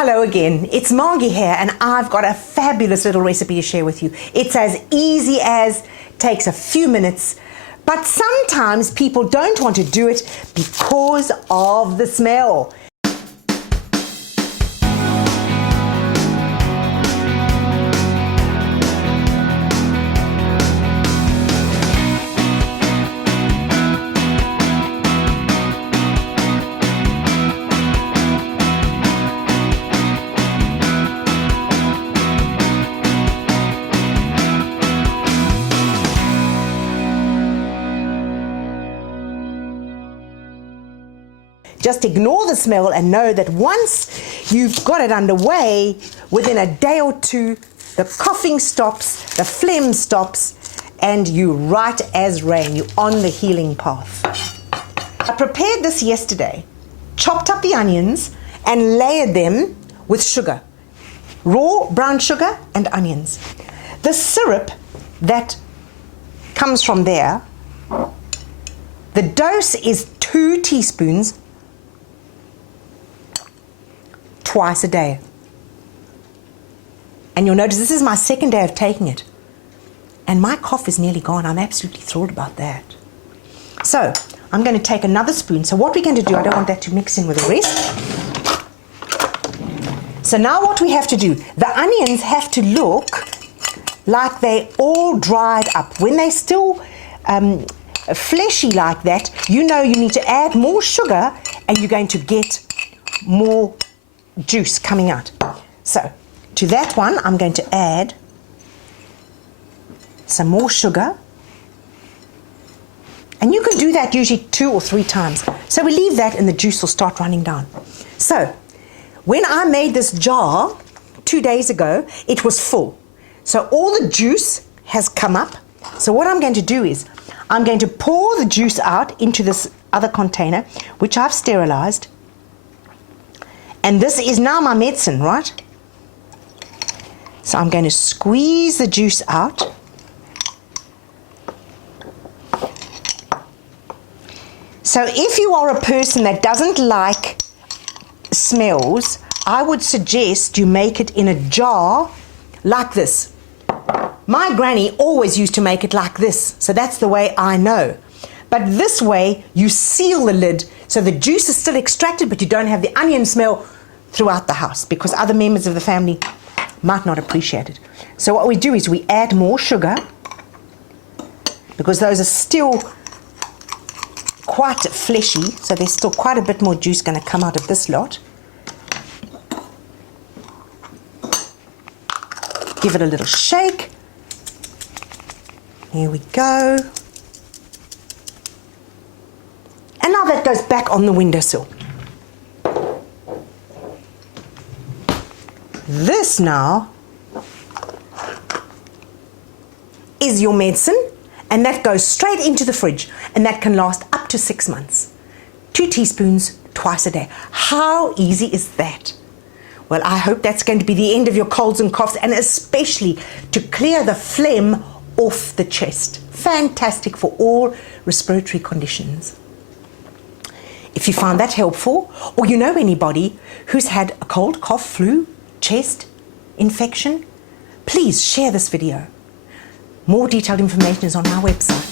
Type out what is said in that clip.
Hello again, it's Margie Hare and I've got a fabulous little recipe to share with you. It's as easy as takes a few minutes, but sometimes people don't want to do it because of the smell. Just ignore the smell and know that once you've got it underway, within a day or two, the coughing stops, the phlegm stops, and you're right as rain. You're on the healing path. I prepared this yesterday, chopped up the onions and layered them with sugar, raw brown sugar and onions. The syrup that comes from there, the dose is 2 teaspoons twice a day. And you'll notice this is my second day of taking it. And my cough is nearly gone. I'm absolutely thrilled about that. So I'm going to take another spoon. So what we're going to do, I don't want that to mix in with the rest. So now what we have to do, the onions have to look like they all dried up. When they're still fleshy like that, you know you need to add more sugar and you're going to get more juice coming out. So to that one I'm going to add some more sugar, and you can do that usually 2 or 3 times. So we leave that and the juice will start running down. So when I made this jar 2 days ago, it was full, so all the juice has come up. So what I'm going to do is I'm going to pour the juice out into this other container, which I've sterilized. And this is now my medicine, right? So I'm going to squeeze the juice out. So if you are a person that doesn't like smells, I would suggest you make it in a jar like this. My granny always used to make it like this, so that's the way I know. But this way, you seal the lid so the juice is still extracted, but you don't have the onion smell throughout the house, because other members of the family might not appreciate it. So what we do is we add more sugar, because those are still quite fleshy, so there's still quite a bit more juice going to come out of this lot. Give it a little shake. Here we go. And now that goes back on the windowsill. This now is your medicine, and that goes straight into the fridge, and that can last up to 6 months. 2 teaspoons twice a day. How easy is that? Well, I hope that's going to be the end of your colds and coughs, and especially to clear the phlegm off the chest. Fantastic for all respiratory conditions. If you found that helpful, or you know anybody who's had a cold, cough, flu, chest infection, please share this video. More detailed information is on our website.